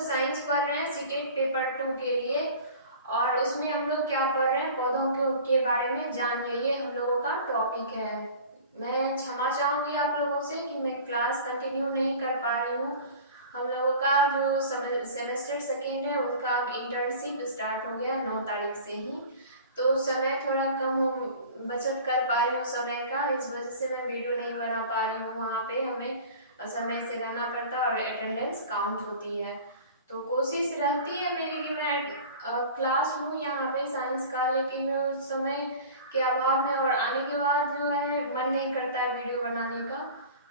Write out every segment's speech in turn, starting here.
Science पढ़ रहे हैं सीटेट पेपर 2 के लिए। और उसमें हम लोग क्या पढ़ रहे हैं, पौधों के बारे में जान रही है हम लोगों का टॉपिक है। मैं क्षमा चाहूंगी आप लोगों से कि मैं क्लास कंटिन्यू नहीं कर पा रही हूँ। हम लोगों का जो सेमेस्टर सेकेंड है उसका अब इंटर्नशिप स्टार्ट हो गया 9 तारीख से ही, तो समय थोड़ा कम बचत कर पा रही हूँ समय का, इस वजह से मैं वीडियो नहीं बना पा रही हूँ। वहाँ पे हमें समय से रहना पड़ता है और अटेंडेंस काउंट होती है। तो कोशिश रहती है मेरी कि मैं क्लास लूँ यहाँ पे साइंस का, लेकिन उस समय के अभाव में और आने के बाद जो है मन नहीं करता है वीडियो बनाने का,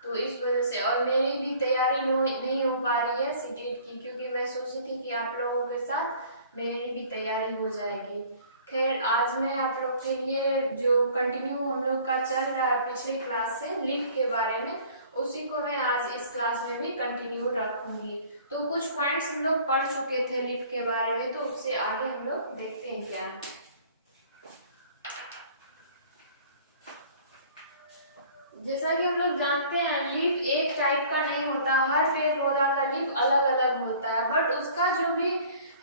तो इस वजह से। और मेरी भी तैयारी नहीं हो पा रही है सीटेट की, क्योंकि मैं सोची थी कि आप लोगों के साथ मेरी भी तैयारी हो जाएगी। खैर, आज मैं आप लोग के लिए जो कंटिन्यू हम लोग का चल रहा है पिछले क्लास से लीफ के बारे में, उसी को मैं आज इस क्लास में भी कंटिन्यू रखूंगी। तो कुछ पॉइंट्स हम लोग पढ़ चुके थे लीफ के बारे में, तो उससे आगे हम लोग देखते हैं क्या। जैसा कि हम लोग जानते हैं लीफ एक टाइप का नहीं होता, हर पेड़ पौधा का लीफ अलग अलग होता है, बट उसका जो भी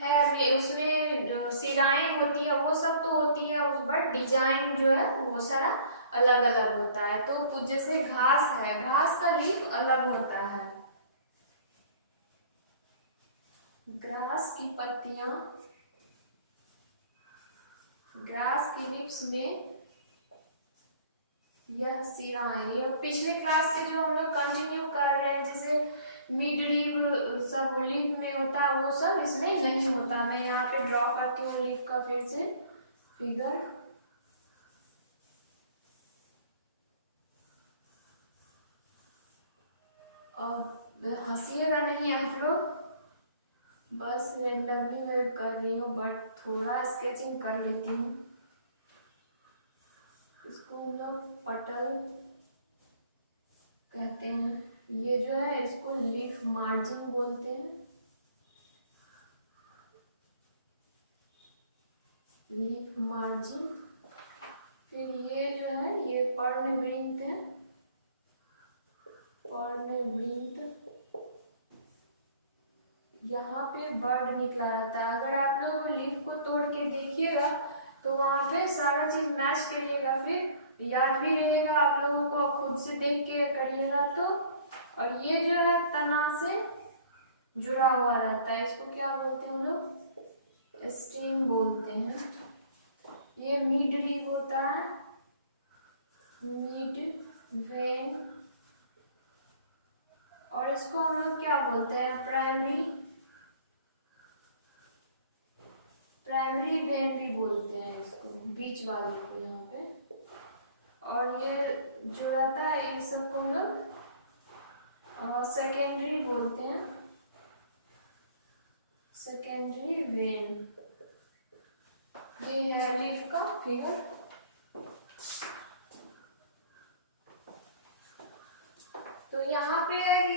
है उसमें सिराएं होती है वो सब तो होती है, बट डिजाइन जो है वो सारा अलग अलग होता है। तो जैसे घास है, घास का लीफ अलग होता है, ग्रास की पत्तियां, ग्रास की लिप्स में यह सिराएं, ये पिछले क्लास से जो हम लोग कंटिन्यू कर रहे हैं, जैसे मिड लीफ सब लीफ में होता है वो सब इसमें नहीं होता। मैं यहाँ पे ड्रॉ करती हूँ लीफ का फिर से फिगर। और हंसिएगा नहीं आप लोग, बस रैंडमली मैं कर रही हूँ, बट थोड़ा स्केचिंग कर लेती हूँ। इसको हम लोग पटल कहते हैं, ये जो है इसको लीफ मार्जिन बोलते हैं, लीफ मार्जिन। फिर ये जो है ये पर्णवृंत है, पर्णवृंत। यहाँ पे बर्ड निकला रहता है, अगर आप लोग लीफ को तोड़ के देखिएगा तो वहाँ पे सारा चीज मैच करिएगा, फिर याद भी रहेगा आप लोगों को, खुद से देख के करिएगा तो। और ये जो है तना से जुड़ा हुआ रहता है, इसको क्या बोलते हैं हम लोग, स्टेम बोलते हैं। ये मिड लीफ होता है, मिड वेन। और इसको हम लोग क्या बोलते हैं, प्राइमरी, प्राइमरी वेन भी बोलते हैं इसको, बीच वाले को यहाँ पे। और ये जो रहता है इन सबको हम लोग सेकेंडरी बोलते हैं, सेकेंडरी वेन। ये है लीफ का फिगर। तो यहाँ पे है कि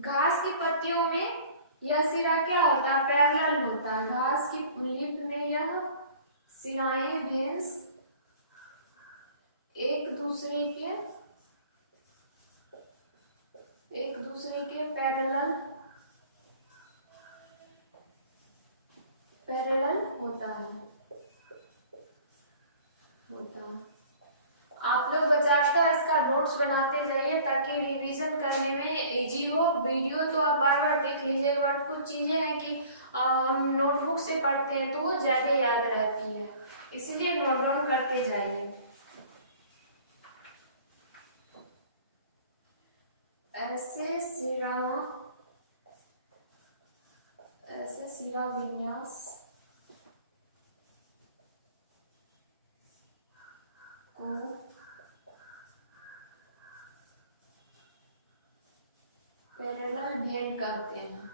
घास की पत्तियों में यह सिरा क्या होता है, पैरेलल होता है। घास की लीफ में यह सिराएं वेन्स एक दूसरे के पैरेलल होता है। आप लोग बचाकर इसका नोट्स बनाते जाइए ताकि रिवीजन करने में इजी हो। वीडियो तो आप बार बार देख लीजिए, बट कुछ चीजें हैं कि हम नोटबुक से पढ़ते हैं तो वो ज्यादा याद रहती है, इसीलिए नोट डाउन करते जाइए। ऐसे सिरा विन्यास को पैरेलल वेन कहते हैं,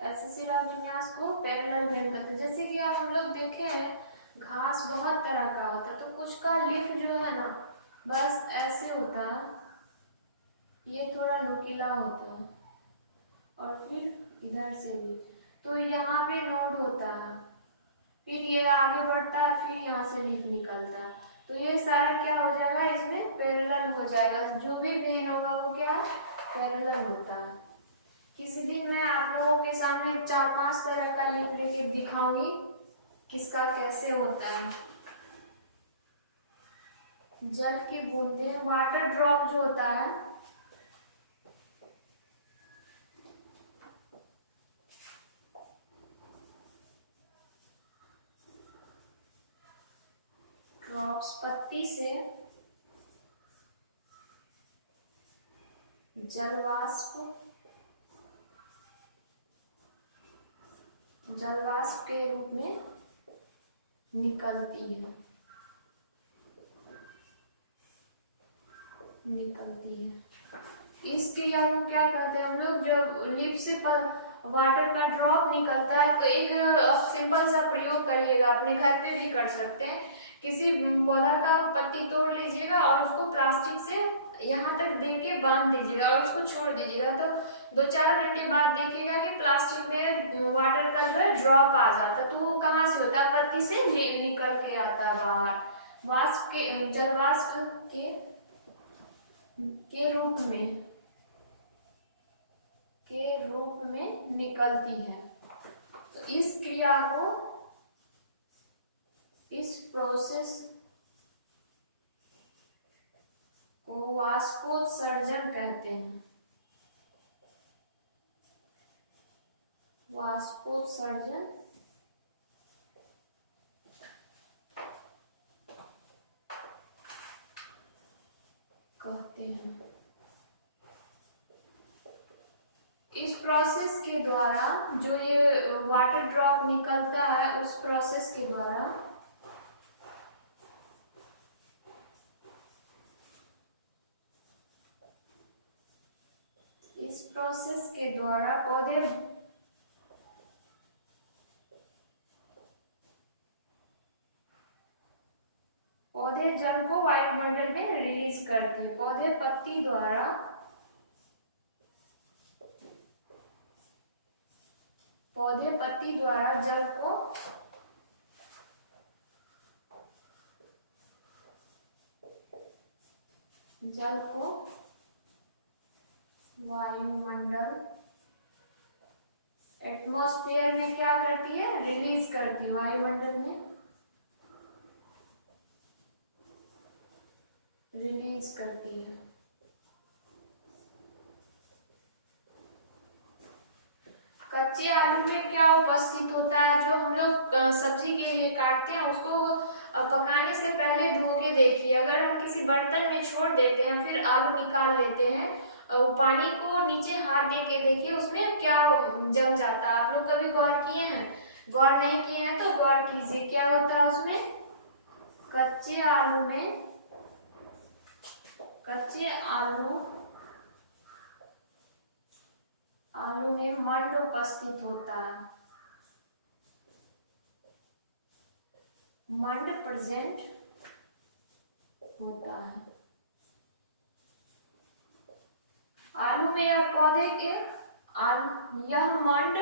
ऐसे सिरा विन्यास को पैरेलल वेन कहते हैं। जैसे कि अब हम लोग देखे हैं घास बहुत तरह का होता है, तो कुछ का लीफ जो है ना बस ऐसे होता है, ये थोड़ा नुकीला होता है, और फिर इधर से भी, तो यहाँ पे नोड होता है, फिर ये आगे बढ़ता है, फिर यहाँ से लीफ निकलता है, तो ये सारा क्या हो जाएगा, इसमें पैरेलल हो जाएगा। जो भी वेन होगा वो क्या है, पैरेलल होता है। किसी दिन मैं आप लोगों के सामने 4-5 तरह का लिप लिखित दिखाऊंगी किसका कैसे होता है। जल की बूंदे, वाटर ड्रॉप जो होता है, ड्रॉप्स पत्ती से, जलवाष्प, जलवाष्प के रूप में निकलती है। इस क्रिया को क्या कहते हैं हम लोग? जब लिप से वाटर का ड्रॉप निकलता है तो एक सिंपल सा प्रयोग करिएगा, अपने घर पे भी कर सकते हैं। किसी पौधा का पत्ती तोड़ लीजिएगा और उसको प्लास्टिक से यहाँ तक दे के बांध दीजिएगा और उसको छोड़ दीजिएगा, तो 2-4 घंटे बाद देखिएगा कि प्लास्टिक में वाटर का जो है ड्रॉप आ जाता है। तो वो कहाँ से होता है? पत्ती से निकल के आता है बाहर। वाष्प के, जलवाष्प के रूप में निकलती है। तो इस क्रिया को, इस प्रोसेस को वाष्पोत्सर्जन कहते हैं। वाष्पोत्सर्जन कहते हैं। इस प्रोसेस के द्वारा जो ये वाटर ड्रॉप निकलता है, उस प्रोसेस के द्वारा पौधे जल को वायुमंडल में रिलीज करती है। पौधे पत्ती द्वारा जल को वायुमंडल, एटमॉस्फेयर में क्या करती है? रिलीज करती है। वायुमंडल में रिलीज करती है। कच्चे आलू में क्या उपस्थित होता है? जो हम लोग सब्जी के लिए काटते हैं, उसको पकाने से पहले धो के देखिए। अगर हम किसी बर्तन में छोड़ देते हैं, फिर आलू निकाल लेते हैं, पानी को नीचे हाथ दे के देखिए उसमें क्या जम जाता है। आप लोग कभी गौर किए हैं? गौर नहीं किए हैं तो गौर कीजिए, क्या होता है उसमें? कच्चे आलू में मंड उपस्थित होता है। मंड प्रेजेंट होता है। आलू में या पौधे के यह मंड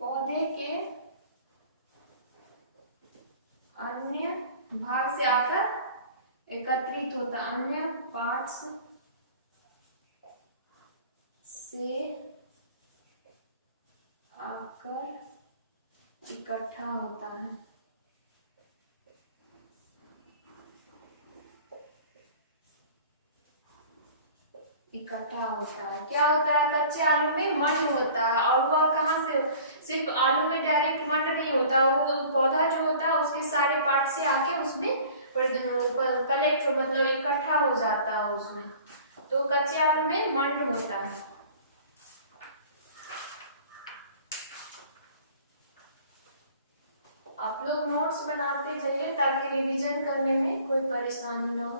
पौधे के अन्य भाग से आकर एकत्रित होता, अन्य पार्ट्स से आकर इकट्ठा होता है। क्या होता है? कच्चे आलू में मंड होता है, और वह कहाँ से? सिर्फ आलू में डायरेक्ट मंड नहीं होता, वो पौधा जो होता है उसके सारे पार्ट से आके उसमें कलेक्ट, मतलब इकट्ठा हो जाता है उसमें। तो कच्चे आलू में मंड होता है। आप लोग नोट्स बनाते जाइए ताकि रिवीजन करने में कोई परेशानी ना हो।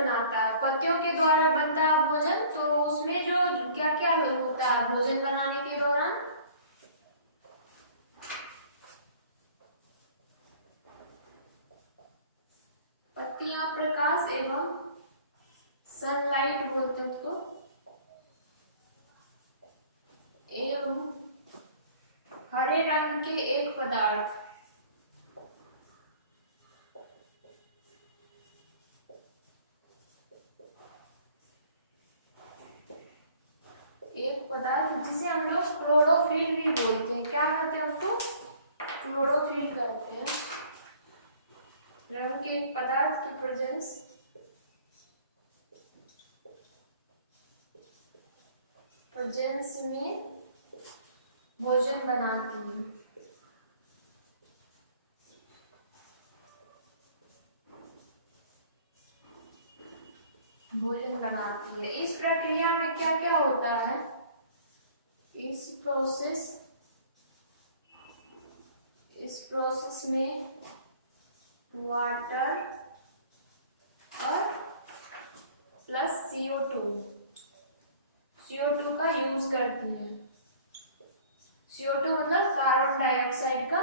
बनाता है, पत्तियों के द्वारा बनता है भोजन। तो उसमें जो क्या क्या होता है भोजन बनाने के दौरान? पत्तियां प्रकाश एवं सनलाइट बोलते हैं उसको, एवं हरे रंग के एक पदार्थ जिसे हम लोग क्लोरोफिल भी बोलते हैं। क्या कहते हैं उसको? क्लोरोफिल कहते हैं। रंग के एक पदार्थ की प्रेजेंस में भोजन बनाती है। भोजन बनाती है। इस प्रक्रिया में क्या क्या होता है? इस प्रोसेस में वाटर और प्लस CO2 का यूज करती है। CO2 मतलब कार्बन डाइऑक्साइड का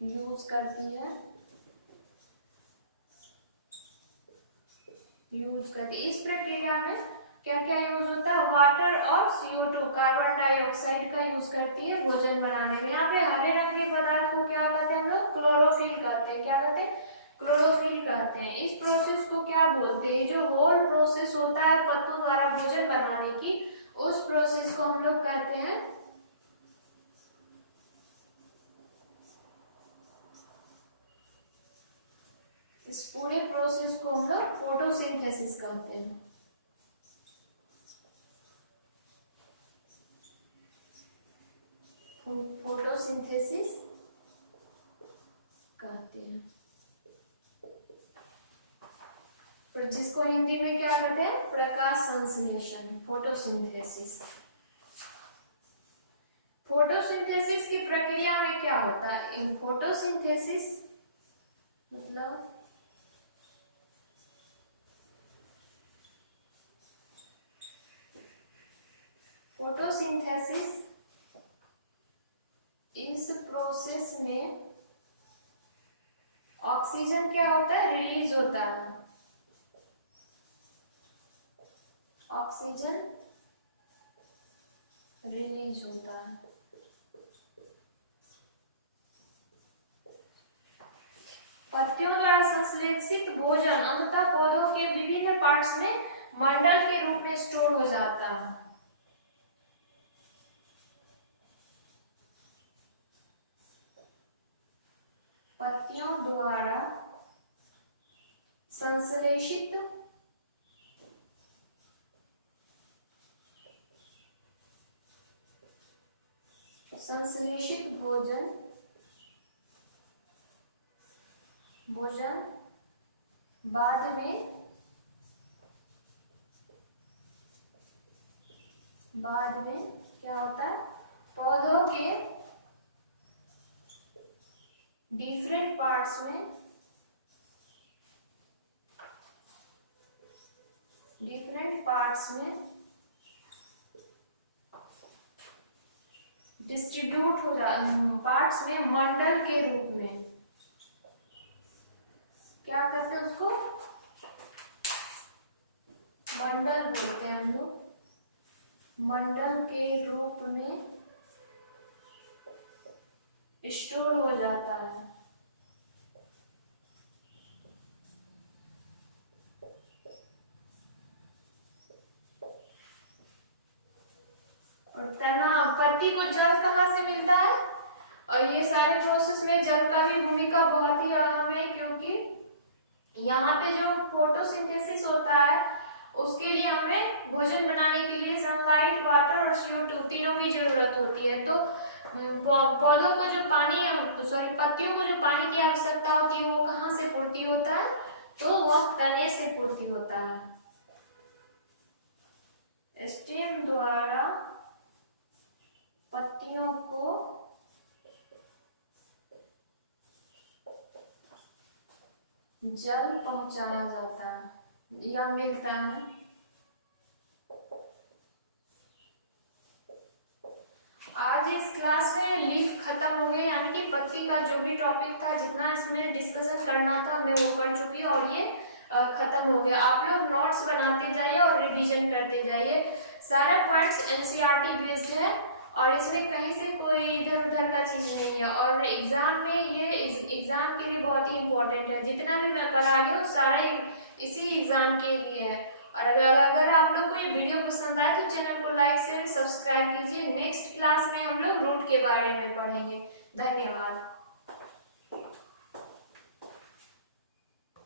यूज करती है। इस प्रक्रिया में क्या क्या यूज होता है? वाटर और CO2 कार्बन डाइऑक्साइड का यूज करती है भोजन बनाने में। यहाँ पे हरे रंग के पदार्थ को क्या कहते हैं हम लोग? क्लोरोफिल कहते हैं। क्या कहते हैं? क्लोरोफिल कहते हैं। इस प्रोसेस को क्या बोलते हैं? जो होल प्रोसेस होता है पत्तों द्वारा भोजन बनाने की, उस प्रोसेस को हम लोग कहते हैं इस पूरे प्रोसेस को हम लोग फोटोसिंथेसिस कहते हैं। फोटोसिंथेसिस कहते हैं, और जिसको हिंदी में क्या कहते हैं? प्रकाश संश्लेषण, फोटोसिंथेसिस। फोटोसिंथेसिस की प्रक्रिया में क्या होता है? फोटोसिंथेसिस मतलब फोटोसिंथेसिस इस प्रोसेस में ऑक्सीजन क्या होता है? रिलीज होता है। ऑक्सीजन रिलीज होता है। पत्तियों द्वारा संश्लेषित भोजन अंततः पौधों के विभिन्न पार्ट्स में मंडल के रूप में स्टोर हो जाता है। पत्तियों द्वारा संश्लेषित भोजन बाद में क्या होता है? पौधों के डिफरेंट पार्ट्स में डिस्ट्रीब्यूट हो जाता, पार्ट्स में मंडल के रूप में। क्या कहते हैं उसको? मंडल बोलते हैं हम लोग। मंडल के रूप में स्टोर हो जाता है। और पत्ती को जल कहाँ से मिलता है? और ये सारे प्रोसेस में जल का भी भूमिका बहुत ही अहम है, क्योंकि यहाँ पे जो फोटोसिंथेसिस होता है उसके लिए हमें भोजन बनाने के लिए सनलाइट, वाटर और CO2 तीनों की जरूरत होती है। तो पौधों को जो पत्तियों को जो पानी की आवश्यकता होती है वो कहाँ से पूर्ति होता है? तो वह तने से पूर्ति होता है। स्टेम द्वारा पत्तियों को जल पहुंचाया जाता है। या मिलता है। आज इस क्लास में लीफ खत्म हो गया, यानी कि पत्ती का जो भी टॉपिक था, जितना इसमें डिस्कशन करना था मैं वो कर चुकी हूँ, और ये खत्म हो गया। आप लोग नोट्स बनाते जाइए और रिवीजन करते जाइए। सारा पॉइंट्स एनसीईआरटी बेस्ड है और इसमें कहीं से कोई इधर उधर का चीज नहीं है, और एग्जाम में ये एग्जाम के लिए बहुत ही इंपॉर्टेंट है। जितना भी मैं पढ़ा रही हूँ सारा इसी एग्जाम के लिए है। और अगर आप लोग को ये वीडियो पसंद आए तो चैनल को लाइक शेयर सब्सक्राइब कीजिए। नेक्स्ट क्लास में हम लोग रूट के बारे में पढ़ेंगे। धन्यवाद।